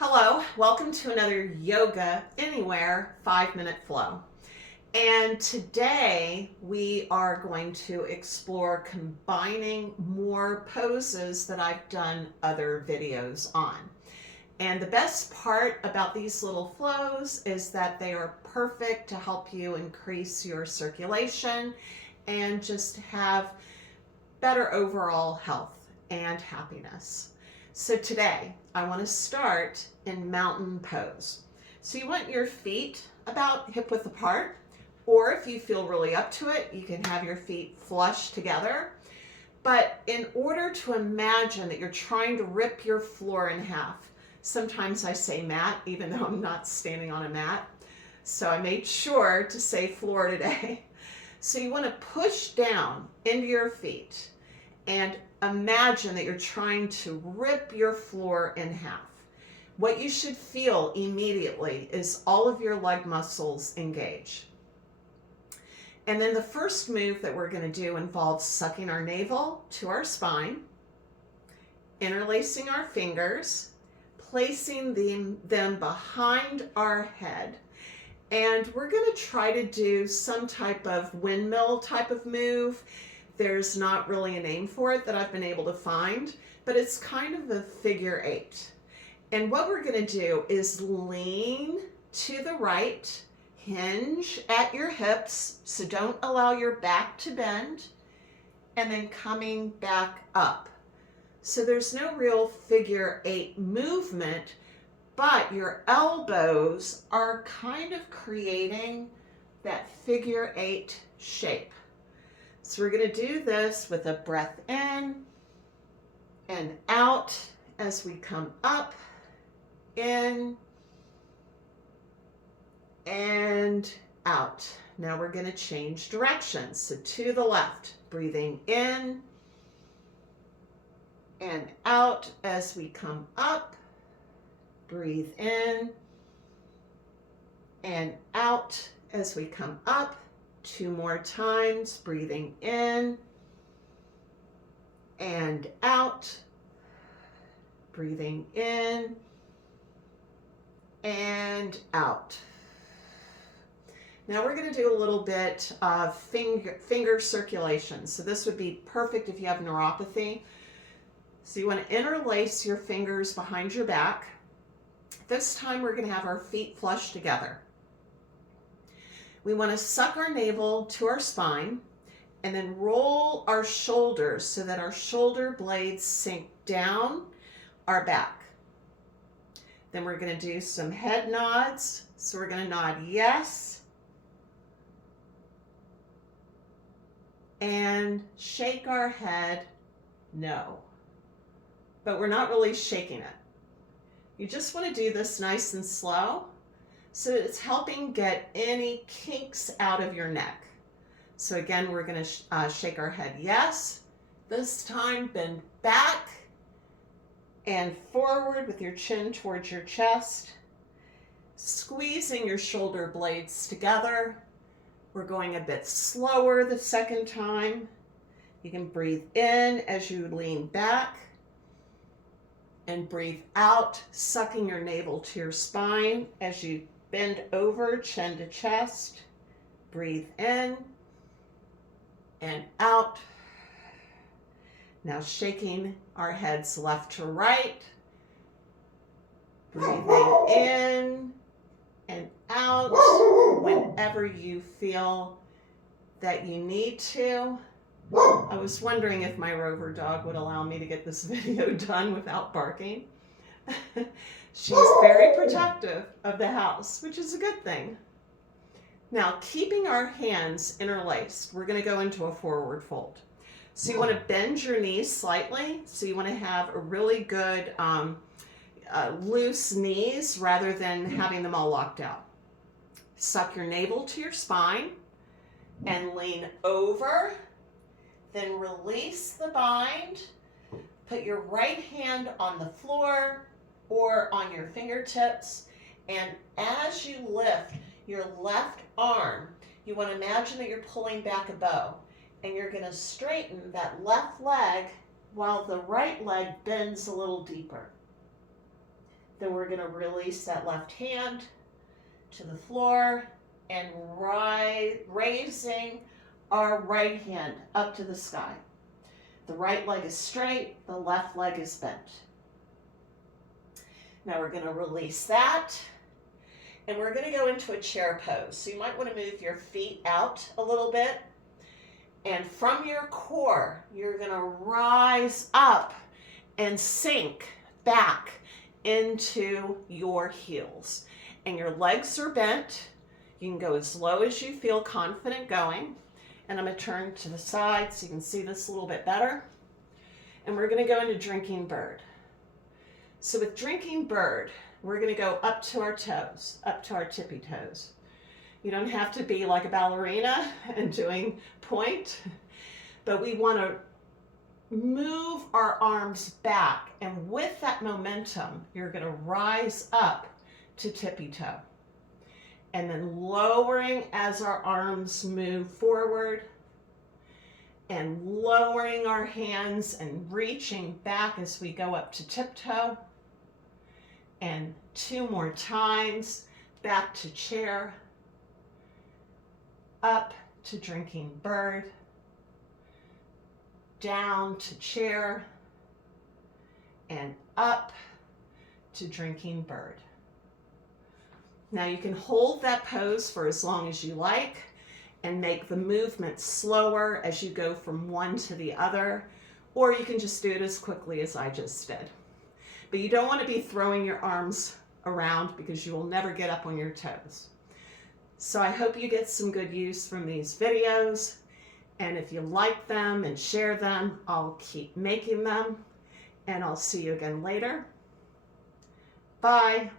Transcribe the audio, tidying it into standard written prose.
Hello, welcome to another Yoga Anywhere 5-minute flow. And today we are going to explore combining more poses that I've done other videos on. And the best part about these little flows is that they are perfect to help you increase your circulation and just have better overall health and happiness. So today I want to start in mountain pose. So you want your feet about hip width apart, or if you feel really up to it, you can have your feet flush together. But in order to imagine that you're trying to rip your floor in half, sometimes I say mat, even though I'm not standing on a mat. So I made sure to say floor today. So you want to push down into your feet and imagine that you're trying to rip your floor in half. What you should feel immediately is all of your leg muscles engage. And then the first move that we're going to do involves sucking our navel to our spine, interlacing our fingers, placing them behind our head, and we're going to try to do some type of windmill type of move. There's not really a name for it that I've been able to find, but it's kind of a figure 8. And what we're going to do is lean to the right, hinge at your hips, so don't allow your back to bend, and then coming back up. So there's no real figure 8 movement, but your elbows are kind of creating that figure 8 shape. So we're going to do this with a breath in and out as we come up, in and out. Now we're going to change directions. So to the left, breathing in and out as we come up. Breathe in and out as we come up. 2 more times, breathing in and out, breathing in and out. Now we're going to do a little bit of finger circulation. So this would be perfect if you have neuropathy. So you want to interlace your fingers behind your back. This time we're going to have our feet flush together. We want to suck our navel to our spine and then roll our shoulders so that our shoulder blades sink down our back. Then we're going to do some head nods. So we're going to nod yes and shake our head no. But we're not really shaking it. You just want to do this nice and slow, so it's helping get any kinks out of your neck. So again, we're going to shake our head yes. This time bend back and forward with your chin towards your chest, squeezing your shoulder blades together. We're going a bit slower the second time. You can breathe in as you lean back and breathe out, sucking your navel to your spine as you bend over, chin to chest. Breathe in and out. Now shaking our heads left to right. Breathing in and out whenever you feel that you need to. I was wondering if my Rover dog would allow me to get this video done without barking. She's very protective of the house, which is a good thing. Now, keeping our hands interlaced, we're going to go into a forward fold. So you want to bend your knees slightly. So you want to have a really good loose knees rather than having them all locked out. Suck your navel to your spine and lean over. Then release the bind. Put your right hand on the floor or on your fingertips, and as you lift your left arm, you want to imagine that you're pulling back a bow, and you're going to straighten that left leg while the right leg bends a little deeper. Then we're going to release that left hand to the floor and raising our right hand up to the sky. The right leg is straight, the left leg is bent. Now we're going to release that, and we're going to go into a chair pose. So you might want to move your feet out a little bit, and from your core, you're going to rise up and sink back into your heels. And your legs are bent. You can go as low as you feel confident going. And I'm going to turn to the side so you can see this a little bit better. And we're going to go into drinking bird. So with drinking bird, we're going to go up to our toes, up to our tippy toes. You don't have to be like a ballerina and doing point, but we want to move our arms back. And with that momentum, you're going to rise up to tippy toe. And then lowering as our arms move forward, and lowering our hands and reaching back as we go up to tiptoe. And 2 more times, back to chair, up to drinking bird, down to chair, and up to drinking bird. Now you can hold that pose for as long as you like and make the movement slower as you go from one to the other, or you can just do it as quickly as I just did. But you don't want to be throwing your arms around because you will never get up on your toes. So I hope you get some good use from these videos, and if you like them and share them, I'll keep making them, and I'll see you again later. Bye.